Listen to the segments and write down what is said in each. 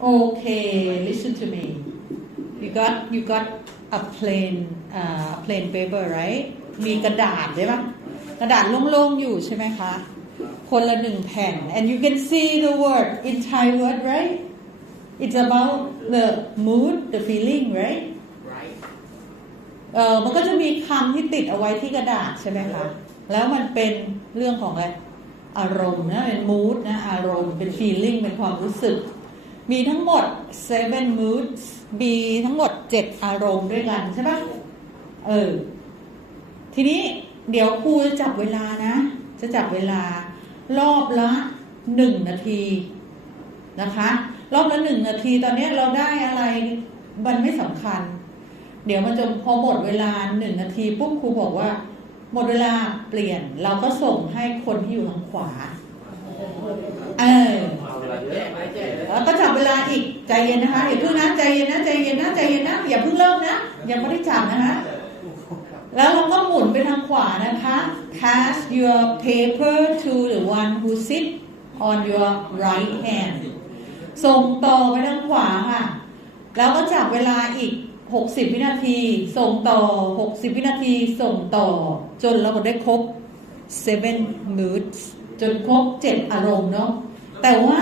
Okay, listen to me. You got you got a plain uh, plain paper, right? มีกระดาษใช่ปะกระดาษโล่งๆอยู่ใช่ไหมคะ คนละหนึ่งแผ่น and you can see the word in Thai word, right? It's about the mood, the feeling, right? right เออมันก็จะมีคำที่ติดเอาไว้ที่กระดาษใช่ไหมคะ แล้วมันเป็นเรื่องของอะไร อารมณ์นะ เป็น mood นะ อารมณ์ เป็น feeling เป็นความรู้สึก มีทั้งหมด seven moods มีทั้งหมด7อารมณ์ด้วยกันใช่ปะเออ ทีนี้เดี๋ยวครูจะจับเวลานะ จะจับเวลารอบละหนึ่งนาทีนะคะ รอบละหนึ่งนาทีตอนนี้เราได้อะไรมันไม่สำคัญ เดี๋ยวมันจะพอหมดเวลาหนึ่งนาทีปุ๊บครูบอกว่า หมดเวลาเปลี่ยน เราก็ส่งให้คนที่อยู่ทางขวา เออ เอาเวลาเยอะไม่แจ้เลย แล้วก็จับเวลาอีกใจเย็นนะคะอย่าเพิ่งนะใจเย็นนะใจเย็นนะใจเย็นนะอย่าเพิ่งเริ่มนะยังไม่ได้จับนะคะ แล้วเราก็หมุนไปทางขวานะคะ pass your paper to the one who sit on your right hand ส่งต่อไปทางขวาค่ะ แล้วก็จับเวลาอีก 60 วินาที ส่งต่อ 60 วินาที ส่งต่อ จนเราก็ได้ครบ seven moods จนครบ 7 อารมณ์เนาะแต่ว่า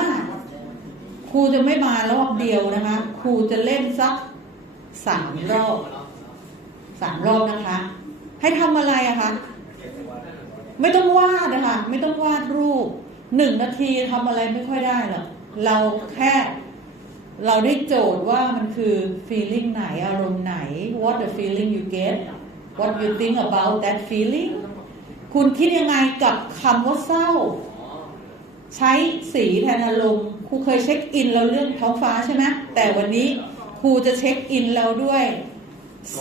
ครูจะไม่มารอบเดียวนะคะ ครูจะเล่นสักสามรอบสามรอบนะคะ ให้ทำอะไรอะคะไม่ต้องวาดนะคะไม่ต้องวาดรูปหนึ่งนาทีทำอะไรไม่ค่อยได้หรอกเราแค่ เราได้โจทย์ว่ามันคือ feeling ไหนอารมณ์ไหน what the feeling you get what you think about that feeling คุณคิดยังไงกับคำว่าเศร้า ใช้สีแทนอารมณ์ครูเคยเช็คอินเราเรื่องท้องฟ้าใช่ไหมแต่วันนี้ครูจะเช็คอินเราด้วย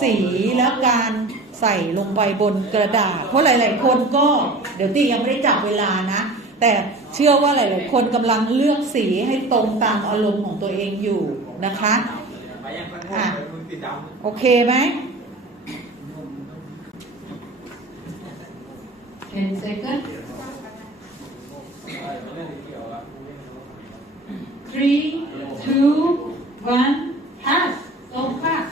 สีแล้วการใส่ลงไปบนกระดาษ เพราะหลาย ๆ คนก็เดี๋ยวตียังไม่ได้จับเวลานะ แต่เชื่อว่าหลาย ๆ คนกำลังเลือกสีให้ตรงตามอารมณ์ของตัวเองอยู่นะคะไปยังมันอะมึงติดดโอเคไหม ten second two one half, ตร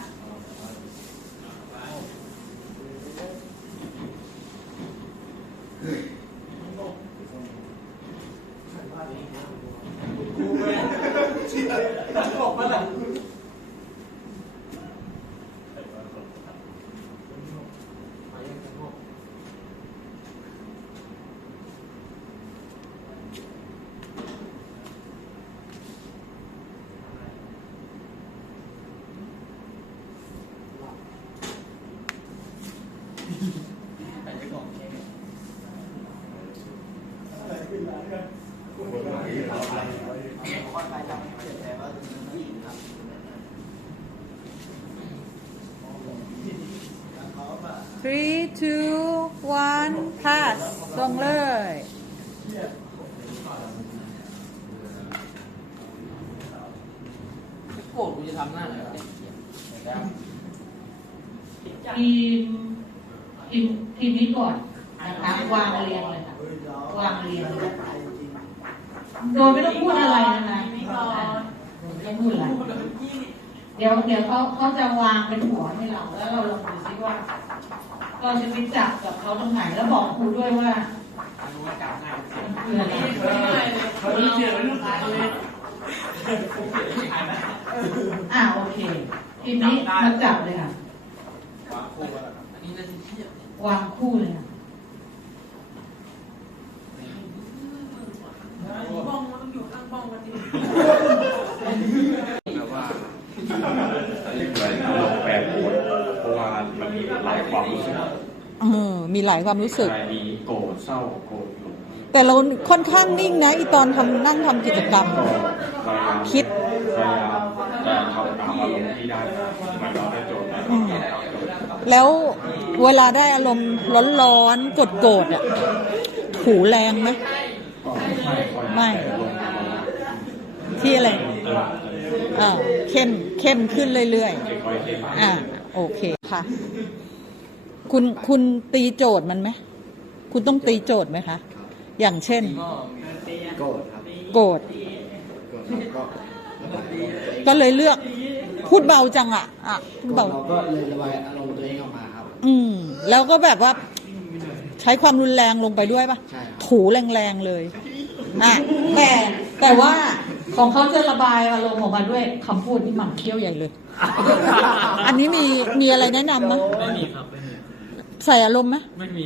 three two one pass ส่งเลยโกรธกูจะทำหน้าไหนวะเลยทีมทีมทีมนี้ก่อนนะคะวางเรียงเลยค่ะวางเรียงเลยโดยไม่ต้องพูดอะไรนะคะไม่ต้องพูดอะไรเดี๋ยวเดี๋ยวเขาเขาจะวางเป็นหัวให้เราแล้วเราลองดูซิว่า เราจะไปจับกับเขาตรงไหนแล้วบอกครูด้วยว่ารู้ว่าจับง่ายมันคืออะไรเขาเชื่อลูกชายเลยอ่าโอเคทีนี้มาจับเลยค่ะวางคู่กันอันนี้น่าจะเทียบวางคู่เลยค่ะ บ้องมันต้องอยู่ข้างบ้องกันดิ แบบว่าเราแปลปวดเพราะว่ามันมีหลายความรู้สึก เออมีหลายความรู้สึกใช่มีโกรธเศร้าโกรธหลงแต่เราค่อนข้างนิ่งนะอีตอนทำนั่งทำกิจกรรมพยายามคิด พยายามจะทำตามอารมณ์ที่ได้เหมันเราได้โจทย์แล้วอืมเราได้โจทย์แล้วเวลาได้อารมณ์ร้อนๆโกรธๆอะถูแรงไหม ก็ไม่ค่อยไม่ลงมาที่อะไรเอออ่าเข้มเข้มขึ้นเรื่อยค่อยๆเข้ม ๆ อ่าโอเคค่ะ คุณคุณตีโจทย์มันไหม คุณต้องตีโจทย์ไหมคะ อย่างเช่นก็โกรธครับโกรธโกรธครับก็ก็เลยเลือก พูดเบาจังอะอะพูดเบา เราก็เลยระบายอารมณ์ตัวเองออกมาครับ อืม แล้วก็แบบว่า ใช้ความรุนแรงลงไปด้วยปะใช่ครับ ถูแรงๆเลยอะแต่แต่ว่าของเขาจะระบายอารมณ์ออกมาด้วยคำพูดที่หมั่นเคี้ยวใหญ่เลย อันนี้มีมีอะไรแนะนำมั้ยไม่มีครับไม่มี ใส่อารมณ์ไหมไม่มี